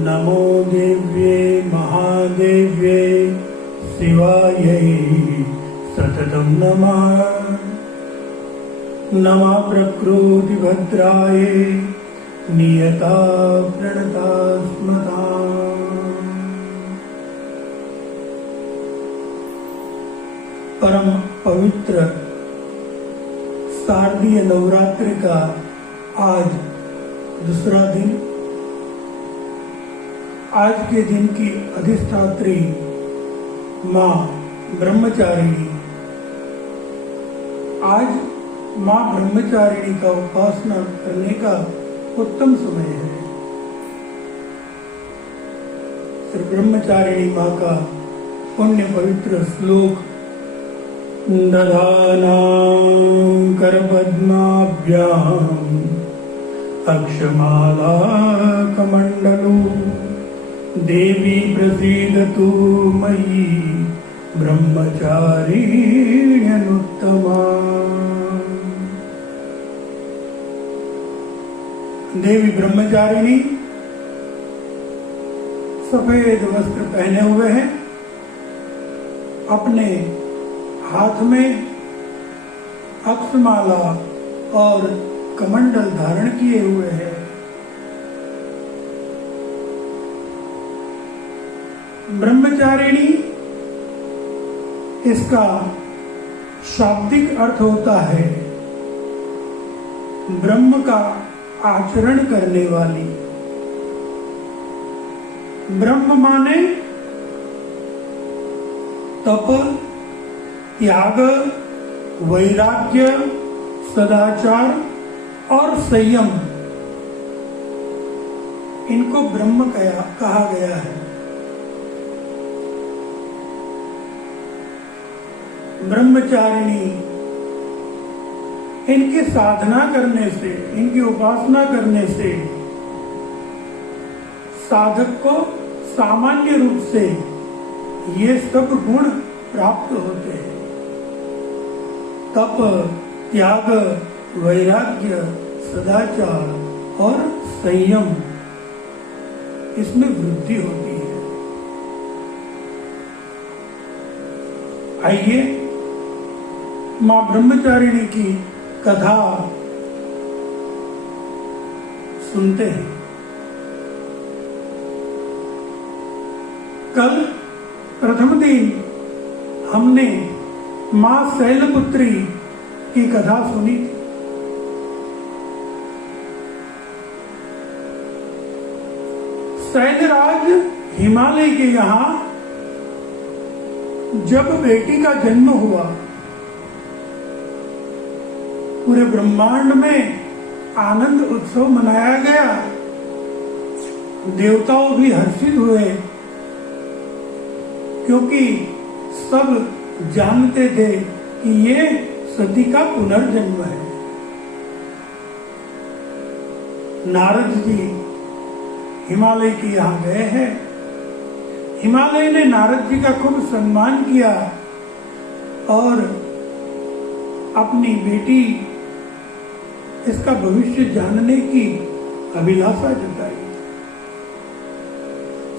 नमो देव्ये महादेव्ये शिवायै सततं नमः। नमः प्रकृतिभद्रायै नियता प्रणता स्मता। परम पवित्र शारदीय नवरात्रि का आज दूसरा दिन। आज के दिन की अधिष्ठात्री माँ ब्रह्मचारिणी। आज माँ ब्रह्मचारिणी का उपासना करने का उत्तम समय है। श्री ब्रह्मचारिणी माँ का पुण्य पवित्र श्लोक दधानां करपद्माभ्याम् अक्षमाला कमण्डलो देवी प्रसीदतु मयि ब्रह्मचारिण्यनुत्तमा। देवी ब्रह्मचारिणी सफेद वस्त्र पहने हुए हैं, अपने हाथ में अक्षमाला और कमंडल धारण किए हुए हैं। ब्रह्मचारिणी इसका शाब्दिक अर्थ होता है ब्रह्म का आचरण करने वाली। ब्रह्म माने तप, त्याग, वैराग्य, सदाचार और संयम, इनको ब्रह्म कहा गया है। ब्रह्मचारिणी इनकी साधना करने से, इनकी उपासना करने से साधक को सामान्य रूप से ये सब गुण प्राप्त होते हैं। तप, त्याग, वैराग्य, सदाचार और संयम, इसमें वृद्धि होती है। आइए मां ब्रह्मचारिणी की कथा सुनते हैं। कल प्रथम दिन हमने मां शैलपुत्री की कथा सुनी। शैलराज हिमालय के यहाँ जब बेटी का जन्म हुआ, पूरे ब्रह्मांड में आनंद उत्सव मनाया गया। देवताओं भी हर्षित हुए, क्योंकि सब जानते थे कि ये सती का पुनर्जन्म है। नारद जी हिमालय के यहाँ गए हैं। हिमालय ने नारद जी का खूब सम्मान किया और अपनी बेटी इसका भविष्य जानने की अभिलाषा जताई।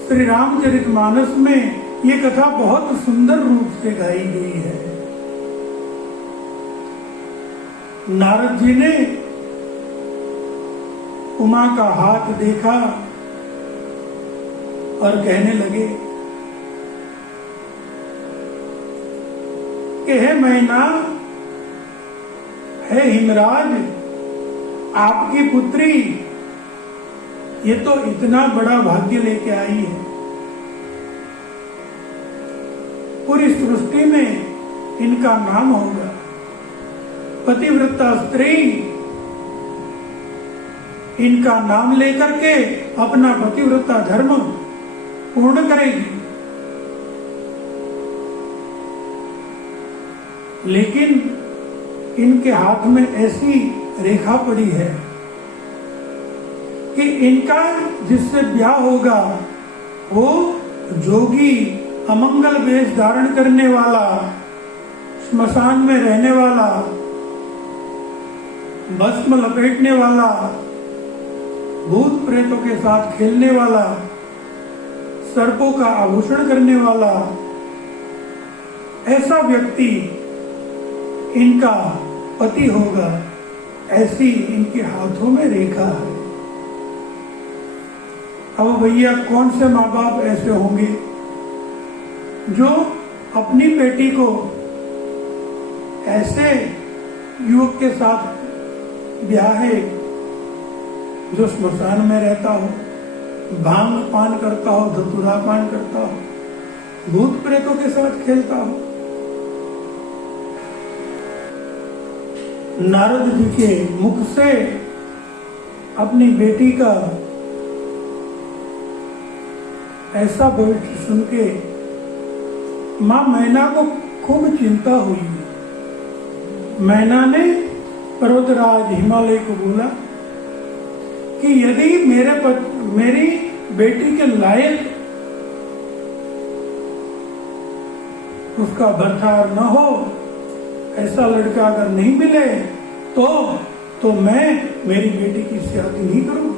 श्री रामचरितमानस में ये कथा बहुत सुंदर रूप से गाई गई है। नारद जी ने उमा का हाथ देखा और कहने लगे कि हे मैना, हे हिमराज, आपकी पुत्री ये तो इतना बड़ा भाग्य लेके आई है। पूरी सृष्टि में इनका नाम होगा। पतिव्रता स्त्री इनका नाम लेकर के अपना पतिव्रता धर्म पूर्ण करेगी। लेकिन इनके हाथ में ऐसी रेखा पड़ी है कि इनका जिससे ब्याह होगा वो जोगी, अमंगल वेश धारण करने वाला, स्मशान में रहने वाला भस्म लपेटने वाला, भूत प्रेतों के साथ खेलने वाला, सर्पों का आभूषण करने वाला, ऐसा व्यक्ति इनका पति होगा, ऐसी इनके हाथों में रेखा है। अब भैया कौन से माँ बाप ऐसे होंगे जो अपनी बेटी को ऐसे युवक के साथ ब्याहे जो स्मशान में रहता हो, भांग पान करता हो, धतूरा पान करता हो, भूत प्रेतों के साथ खेलता हो। नारद जी के मुख से अपनी बेटी का ऐसा भविष्य सुन के मां मैना को खूब चिंता हुई। मैना ने पर्वतराज हिमालय को बोला कि यदि मेरी बेटी के लायक उसका बर्ताव न हो, ऐसा लड़का अगर नहीं मिले तो मैं मेरी बेटी की शादी नहीं करूंगी।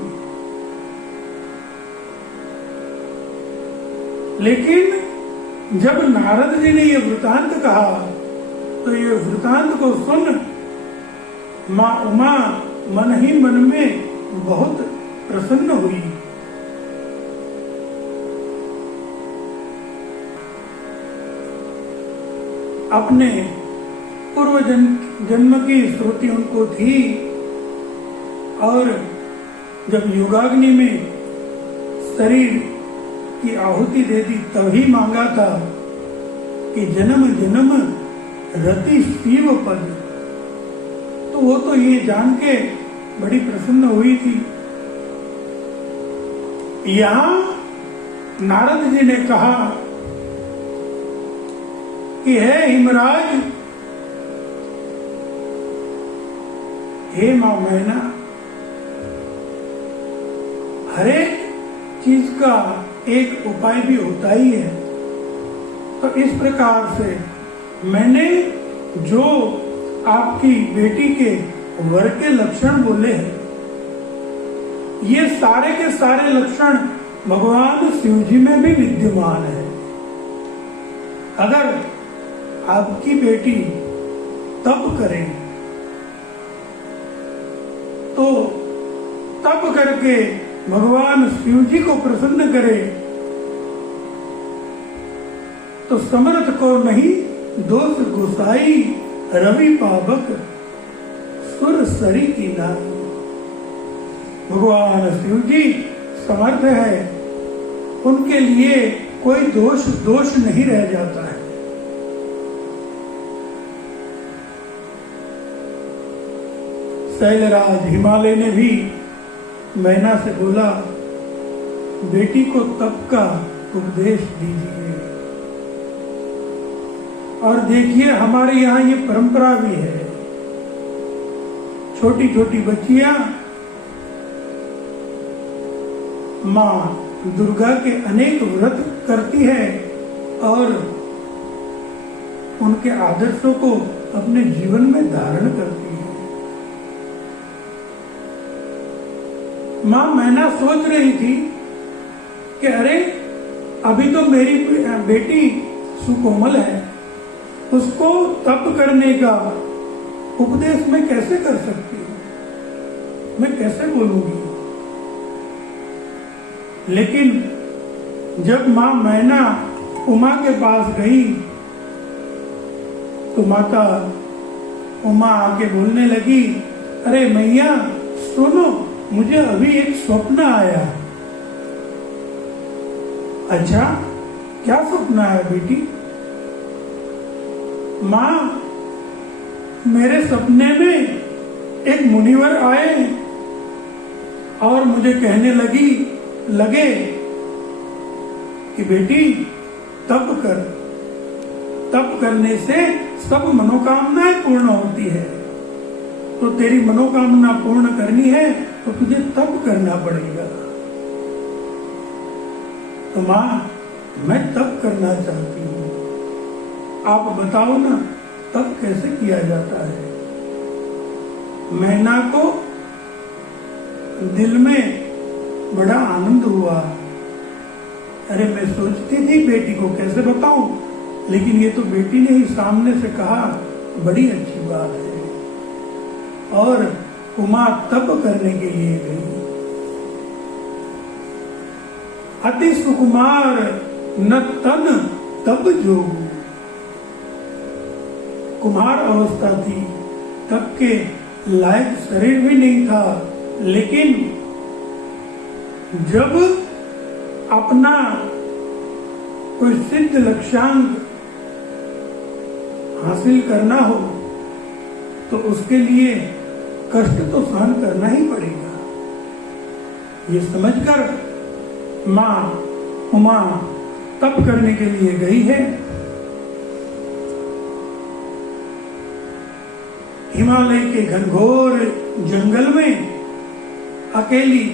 लेकिन जब नारद जी ने यह वृतांत कहा तो ये वृतांत को सुन मां उमा मन ही मन में बहुत प्रसन्न हुई। अपने पूर्व जन्म की स्मृति उनको थी और जब योगाग्नि में शरीर की आहुति दे दी तभी मांगा था कि जन्म जन्म रति शिव पद। तो वो तो ये जान के बड़ी प्रसन्न हुई थी। यहां नारद जी ने कहा कि हे हिमराज, हे मां मैना, हर एक चीज का एक उपाय भी होता ही है। तो इस प्रकार से मैंने जो आपकी बेटी के वर के लक्षण बोले हैं, ये सारे के सारे लक्षण भगवान शिव जी में भी विद्यमान है। अगर आपकी बेटी तप करे तो तप करके भगवान शिव जी को प्रसन्न करे तो समर्थ को नहीं दोष गोसाई, रवि पावक सुर सरी की नाई। भगवान शिव जी समर्थ है, उनके लिए कोई दोष नहीं रह जाता है। शैलराज हिमालय ने भी मैना से बोला, बेटी को तप का उपदेश दीजिए। और देखिए हमारे यहाँ ये परंपरा भी है, छोटी छोटी बच्चियां माँ दुर्गा के अनेक व्रत करती है और उनके आदर्शों को अपने जीवन में धारण करती है। मां मैना सोच रही थी कि अरे अभी तो मेरी बेटी सुकोमल है, उसको तप करने का उपदेश मैं कैसे कर सकती हूँ, मैं कैसे बोलूंगी। लेकिन जब मां मैना उमा के पास गई तो माता उमा आके बोलने लगी, अरे मैया सुनो, मुझे अभी एक स्वप्न आया। अच्छा, क्या स्वप्न आया बेटी? मां, मेरे सपने में एक मुनिवर आए और मुझे कहने लगे कि बेटी तप कर, तप करने से सब मनोकामनाएं पूर्ण होती है। तो तेरी मनोकामना पूर्ण करनी है तो तुझे तप करना पड़ेगा। तो मां, मैं तप करना चाहती हूँ, आप बताओ ना तप कैसे किया जाता है। मैना को दिल में बड़ा आनंद हुआ। अरे मैं सोचती थी बेटी को कैसे बताऊं, लेकिन ये तो बेटी ने ही सामने से कहा, बड़ी अच्छी बात है। और उमा तप करने के लिए गई। अति सुकुमार न तन तब जोगु। कुमार अवस्था थी, तब के लायक शरीर भी नहीं था, लेकिन जब अपना कोई सिद्ध लक्ष्यांक हासिल करना हो तो उसके लिए कष्ट तो सहन करना ही पड़ेगा। ये समझकर मां उमा तप करने के लिए गई है। हिमालय के घनघोर जंगल में अकेली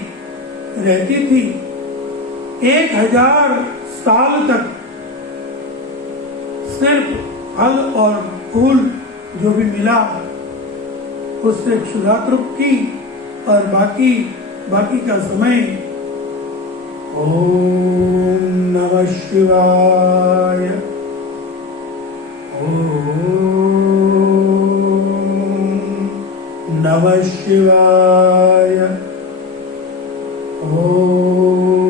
रहती थी। 1000 साल तक सिर्फ फल और फूल जो भी मिला उससे क्षुधा तृप्त की, और बाकी का समय ओम नमः शिवाय, ओम नमः शिवाय, ओम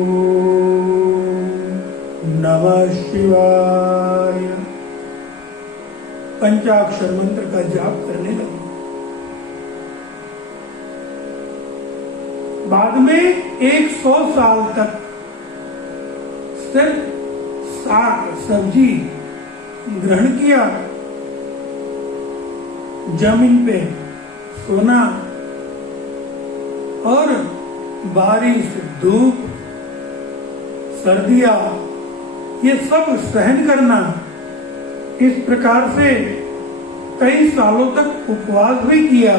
नमः शिवाय पंचाक्षर मंत्र का जाप करने लगी। बाद में 100 साल तक सिर्फ साग सब्जी ग्रहण किया, जमीन पे सोना और बारिश, धूप, सर्दियां, ये सब सहन करना। इस प्रकार से कई सालों तक उपवास भी किया।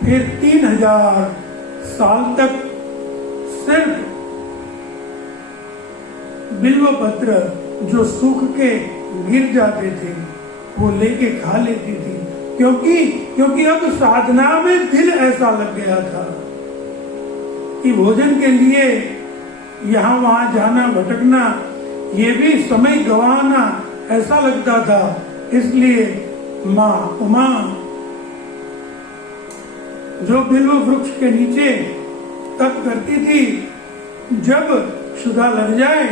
फिर 3000 साल तक सिर्फ बिल्व पत्र जो सूख के गिर जाते थे वो लेके खा लेती थी, क्योंकि अब साधना में दिल ऐसा लग गया था कि भोजन के लिए यहाँ वहां जाना, भटकना, ये भी समय गंवाना ऐसा लगता था। इसलिए माँ उमा जो बिल्व वृक्ष के नीचे तप करती थी, जब क्षुधा लग जाए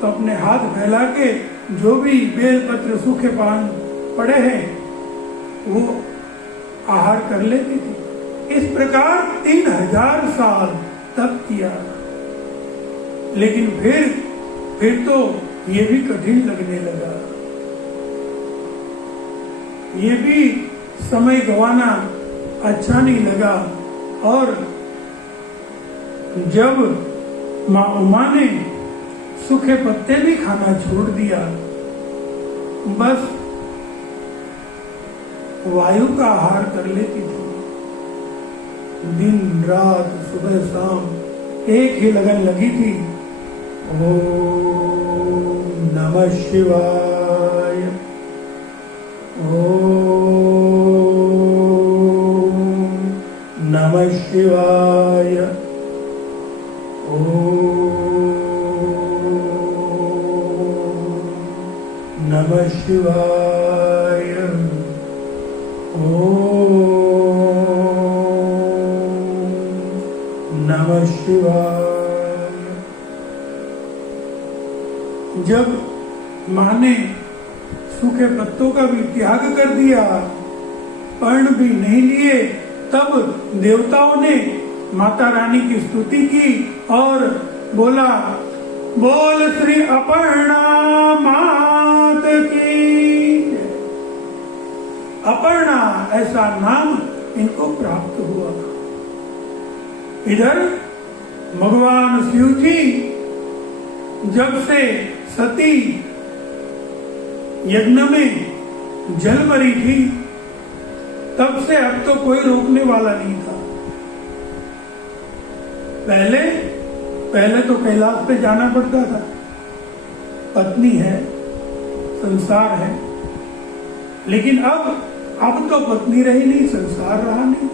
तो अपने हाथ फैला के जो भी बेलपत्र सूखे पान पड़े हैं वो आहार कर लेती थी। इस प्रकार 3000 साल तप किया। लेकिन फिर तो ये भी कठिन लगने लगा। ये भी समय गंवाना अच्छा नहीं लगा। और जब माँ उमा ने सूखे पत्ते भी खाना छोड़ दिया, बस वायु का आहार कर लेती थी। दिन रात सुबह शाम एक ही लगन लगी थी, ओम नमः शिवाय, ओम नमः शिवाय, ओम नमः शिवाय, ओम नमः शिवाय। जब मां ने सूखे पत्तों का भी त्याग कर दिया, पर्ण भी नहीं लिए, तब देवताओं ने माता रानी की स्तुति की और बोला, बोल श्री अपर्णा मात की। अपर्णा ऐसा नाम इनको प्राप्त हुआ। इधर भगवान शिव जी जब से सती यज्ञ में जल मरी थी, तब से अब तो कोई रोकने वाला नहीं था। पहले तो कैलाश पे जाना पड़ता था, पत्नी है, संसार है, लेकिन अब अब तो पत्नी रही नहीं, संसार रहा नहीं।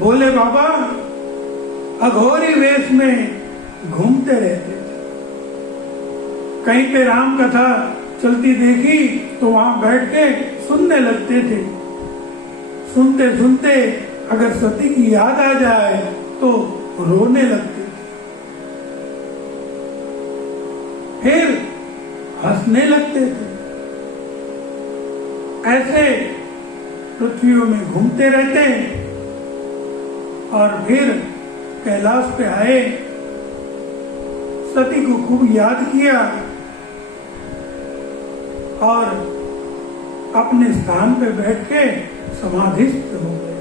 बोले बाबा अघोरी वेश में घूमते रहते थे, कहीं पे राम कथा चलती देखी तो वहां बैठ के सुनने लगते थे। सुनते सुनते अगर सती की याद आ जाए तो रोने लगते थे, फिर हंसने लगते थे। ऐसे पृथ्वियों में घूमते रहते और फिर कैलाश पे आए, सती को खूब याद किया और अपने स्थान पे बैठ के समाधिस्थ हो गए।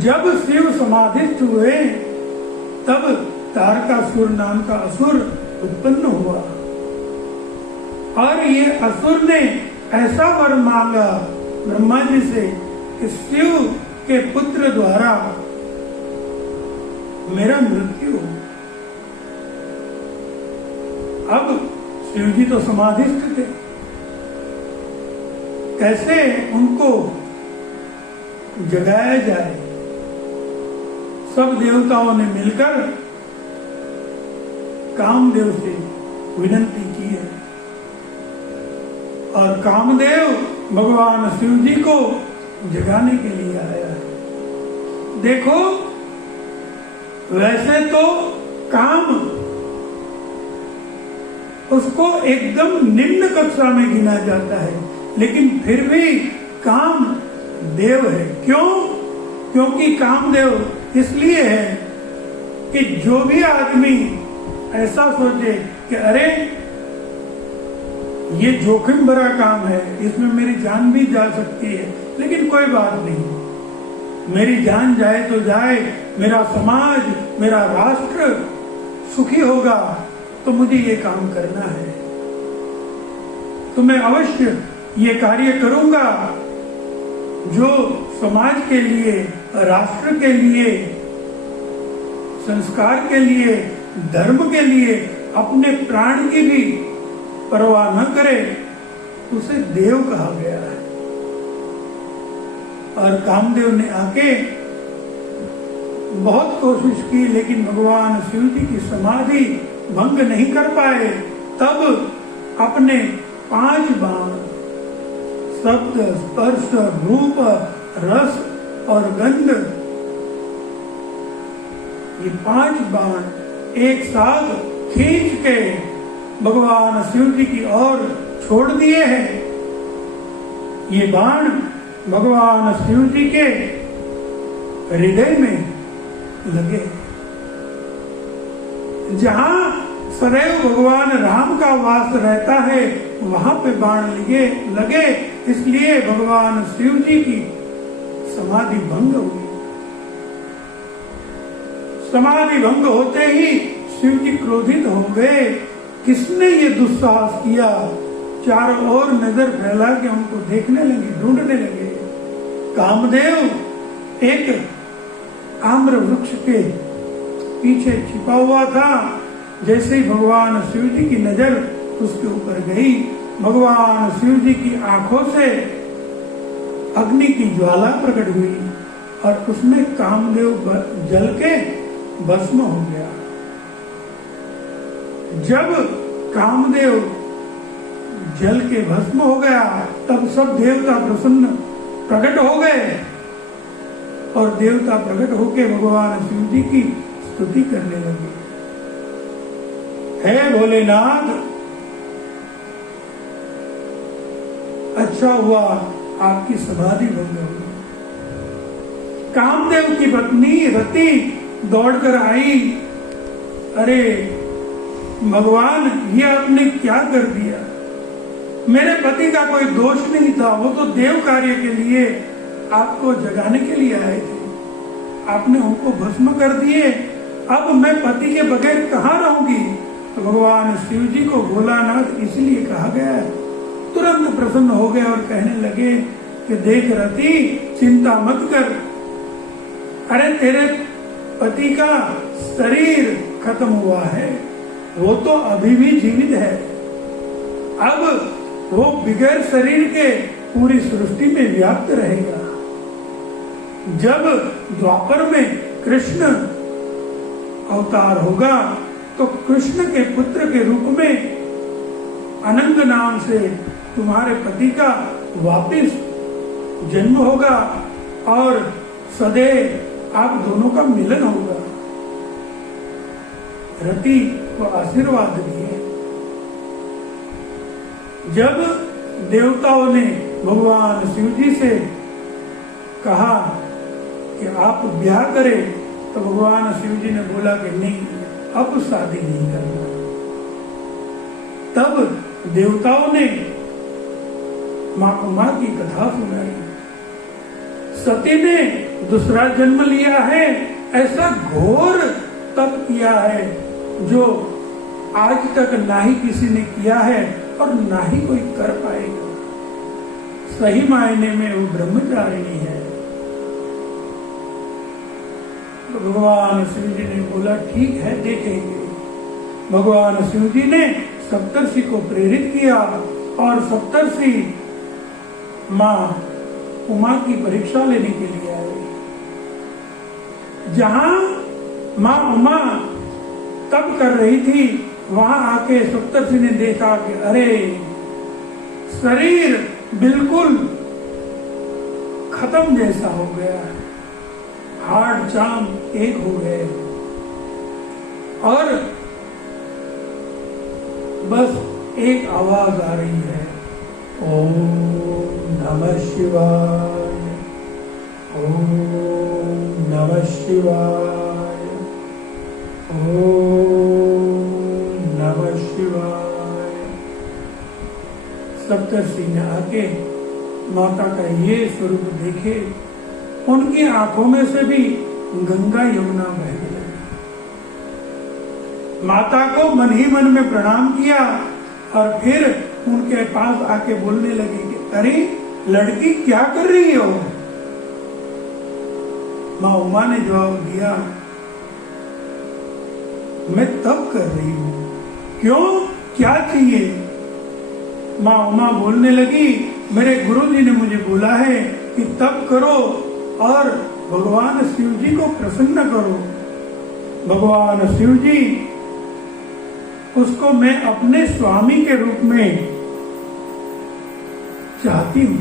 जब शिव समाधिस्थ हुए तब तारकासुर नाम का असुर उत्पन्न हुआ और ये असुर ने ऐसा वर मांगा ब्रह्मा जी से कि शिव के पुत्र द्वारा मेरा मृत्यु हो। अब शिव जी तो समाधिस्थ थे, कैसे उनको जगाया जाए। सब देवताओं ने मिलकर कामदेव से विनती की है और कामदेव भगवान शिव जी को जगाने के लिए आया है। देखो वैसे तो काम उसको एकदम निम्न कक्षा में गिना जाता है, लेकिन फिर भी काम देव है। क्यों? क्योंकि कामदेव इसलिए है कि जो भी आदमी ऐसा सोचे कि अरे ये जोखिम भरा काम है, इसमें मेरी जान भी जा सकती है, लेकिन कोई बात नहीं, मेरी जान जाए तो जाए, मेरा समाज, मेरा राष्ट्र सुखी होगा, तो मुझे ये काम करना है, तो मैं अवश्य ये कार्य करूंगा जो समाज के लिए, राष्ट्र के लिए, संस्कार के लिए, धर्म के लिए अपने प्राण की भी परवाह न करे, उसे देव कहा गया है। और कामदेव ने आके बहुत कोशिश की, लेकिन भगवान शिव जी की समाधि भंग नहीं कर पाए। तब अपने 5 बाण शब्द, स्पर्श, रूप, रस और गंध, ये 5 बाण एक साथ खींच के भगवान शिव जी की ओर छोड़ दिए हैं। ये बाण भगवान शिव जी के हृदय में लगे। जहां सदैव भगवान राम का वास रहता है वहां पे बाण लगे, इसलिए भगवान शिव जी की समाधि भंग हुई। समाधि भंग होते ही शिव जी क्रोधित हो गए। किसने ये दुस्साहस किया? चारों ओर नजर फैला के उनको देखने लगे, ढूंढने लगे। कामदेव एक आम्र वृक्ष के पीछे छिपा हुआ था। जैसे ही भगवान शिव जी की नजर उसके ऊपर गई, भगवान शिव जी की आंखों से अग्नि की ज्वाला प्रकट हुई और उसमें कामदेव जल के भस्म हो गया। जब कामदेव जल के भस्म हो गया तब सब देवता प्रसन्न प्रकट हो गए और देवता प्रकट होकर भगवान शिव जी की स्तुति करने लगे। हे भोलेनाथ, अच्छा हुआ आपकी समाधि भंग हो गई। कामदेव की पत्नी रति दौड़कर आई, अरे भगवान ये आपने क्या कर दिया? मेरे पति का कोई दोष नहीं था, वो तो देव कार्य के लिए आपको जगाने के लिए आए थे, आपने उनको भस्म कर दिए। अब मैं पति के बगैर कहाँ रहूंगी? तो भगवान शिव जी को भोलानाथ इसलिए कहा गया। तुरंत प्रसन्न हो गए और कहने लगे कि देख रति, चिंता मत कर, अरे तेरे पति का शरीर खत्म हुआ है, वो तो अभी भी जीवित है। अब वो बगैर शरीर के पूरी सृष्टि में व्याप्त रहेगा। जब द्वापर में कृष्ण अवतार होगा तो कृष्ण के पुत्र के रूप में अनंत नाम से तुम्हारे पति का वापिस जन्म होगा और सदैव आप दोनों का मिलन होगा। रति को आशीर्वाद दिए। जब देवताओं ने भगवान शिव जी से कहा कि आप ब्याह करें तो भगवान शिव जी ने बोला कि नहीं, अब शादी नहीं करना। तब देवताओं ने मां उमा की कथा सुनाई। सती ने दूसरा जन्म लिया है, ऐसा घोर तप किया है जो आज तक ना ही किसी ने किया है और ना ही कोई कर पाएगा। सही मायने में वो ब्रह्मचारिणी है। भगवान शिव जी ने बोला ठीक है, देखेंगे। भगवान शिव जी ने सप्तर्षि को प्रेरित किया और सप्तर्षि मां उमा की परीक्षा लेने के लिए आए। जहां मां उमा तप कर रही थी वहां आके सप्तर्षि ने देखा कि अरे शरीर बिल्कुल खत्म जैसा हो गया है, हाड़ चाम एक हो गए और बस एक आवाज आ रही है, ओम नमः शिवाय, ओम नमः शिवाय, ओम नमः शिवाय। सप्तर्षि ने आके माता का ये स्वरूप देखे, उनकी आंखों में से भी गंगा यमुना बहने लगी। माता को मन ही मन में प्रणाम किया और फिर उनके पास आके बोलने लगी कि अरे लड़की क्या कर रही हो। मां उमा ने जवाब दिया, मैं तप कर रही हूं। क्यों, क्या चाहिए? मां उमा बोलने लगी, मेरे गुरुजी ने मुझे बोला है कि तप करो और भगवान शिव जी को प्रसन्न करो। भगवान शिव जी, उसको मैं अपने स्वामी के रूप में चाहती हूं।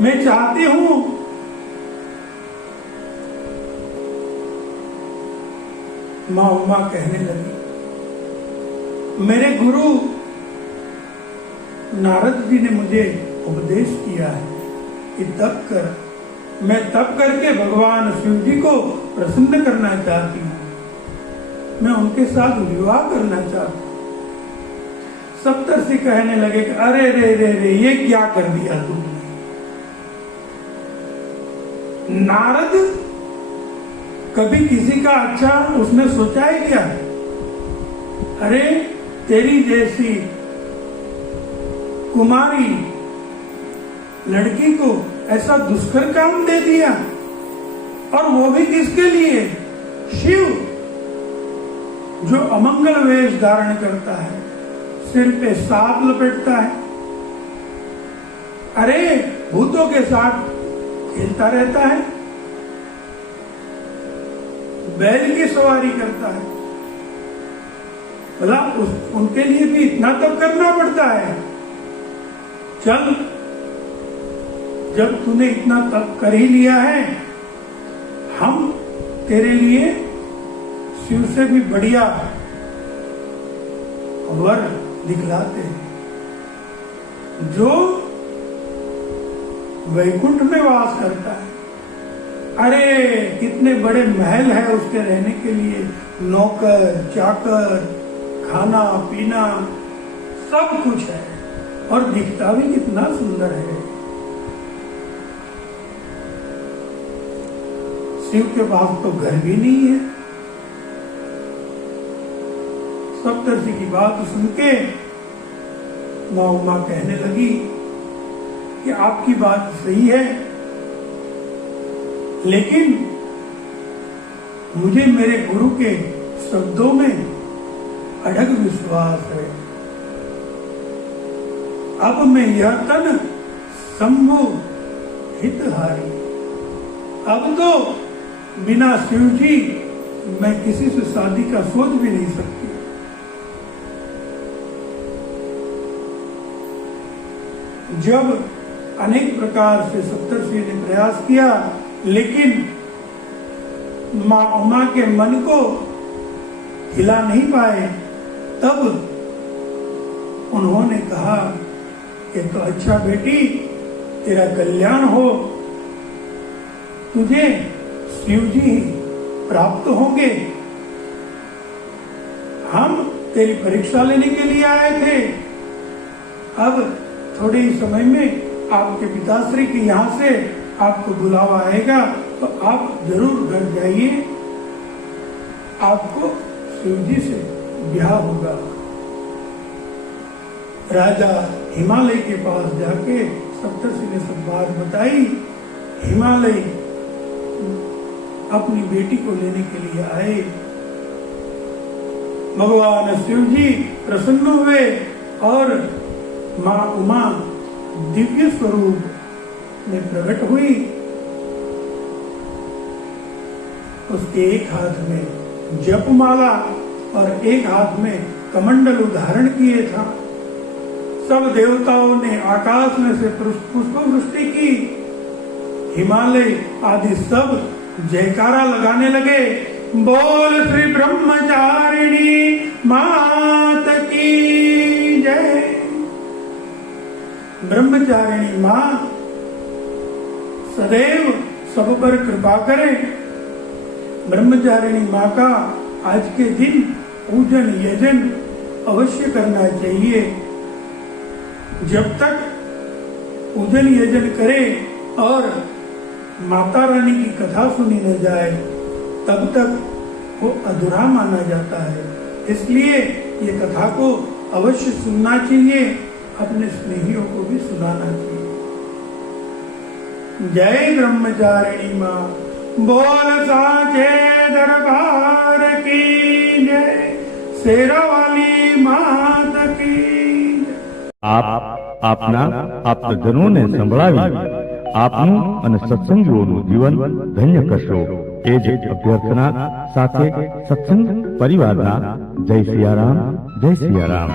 मैं चाहती हूं मां उमा कहने लगी, मेरे गुरु नारद जी ने मुझे उपदेश किया है कि तप कर। मैं तप करके भगवान शिव जी को प्रसन्न करना चाहती हूँ। मैं उनके साथ विवाह करना चाहती हूँ। सप्तर्षि कहने लगे कि अरे रे रे रे, ये क्या कर दिया तुमने? नारद कभी किसी का अच्छा उसने सोचा है क्या? अरे तेरी जैसी कुमारी लड़की को ऐसा दुष्कर काम दे दिया, और वो भी किसके लिए? शिव, जो अमंगल वेश धारण करता है, सिर पे सांप लपेटता है, अरे भूतों के साथ खेलता रहता है, बैल की सवारी करता है। भला उनके लिए भी इतना तप करना पड़ता है? चल, जब तूने इतना तप कर ही लिया है, हम तेरे लिए शिव से भी बढ़िया वर दिखलाते हैं, जो वैकुंठ में वास करता है। अरे कितने बड़े महल है उसके रहने के लिए, नौकर चाकर, खाना पीना सब कुछ है, और दिखता भी कितना सुंदर है। शिव के पास तो घर भी नहीं है। सप्तर्षि की बात सुन के मां उमा कहने लगी कि आपकी बात सही है, लेकिन मुझे मेरे गुरु के शब्दों में अड़ग विश्वास है। अब मैं यह तन शंभु हितहारी। अब तो बिना शिव जी मैं किसी से शादी का सोच भी नहीं सकती। जब अनेक प्रकार से सप्तर्षि ने प्रयास किया, लेकिन मां उमा के मन को हिला नहीं पाए, तब उन्होंने कहा कि तो अच्छा बेटी, तेरा कल्याण हो, तुझे शिव जी प्राप्त होंगे। हम तेरी परीक्षा लेने के लिए आए थे। अब थोड़े ही समय में आपके पिताश्री के यहाँ से आपको बुलावा आएगा, तो आप जरूर घर जाइए, आपको शिव जी से ब्याह होगा। राजा हिमालय के पास जाके सप्तर्षि ने सब बात बताई। हिमालय अपनी बेटी को लेने के लिए आए। भगवान शिव जी प्रसन्न हुए और मां उमा दिव्य स्वरूप में प्रकट हुई। उसके एक हाथ में जपमाला और एक हाथ में कमंडल धारण किए था। सब देवताओं ने आकाश में से पुष्प वृष्टि की। हिमालय आदि सब जयकारा लगाने लगे, बोल श्री ब्रह्मचारिणी मात की जय। ब्रह्मचारिणी मां सदैव सब पर कृपा करे। ब्रह्मचारिणी मां का आज के दिन पूजन यजन अवश्य करना चाहिए। जब तक पूजन यजन करे और माता रानी की कथा सुनी न जाए, तब तक वो अधूरा माना जाता है। इसलिए ये कथा को अवश्य सुनना चाहिए, अपने स्नेहियों को भी सुनाना चाहिए। जय ब्रह्मचारिणी मां, बोल साचे दरबार की जय, शेरा वाली मात की जय। આપના આપ્તજનોને સંભળાવી આપનું અને સત્સંગીઓનું જીવન ધન્ય કરશો, એ જ અભ્યર્થના સાથે સત્સંગ પરિવારના જય સિયારામ, જય સિયારામ।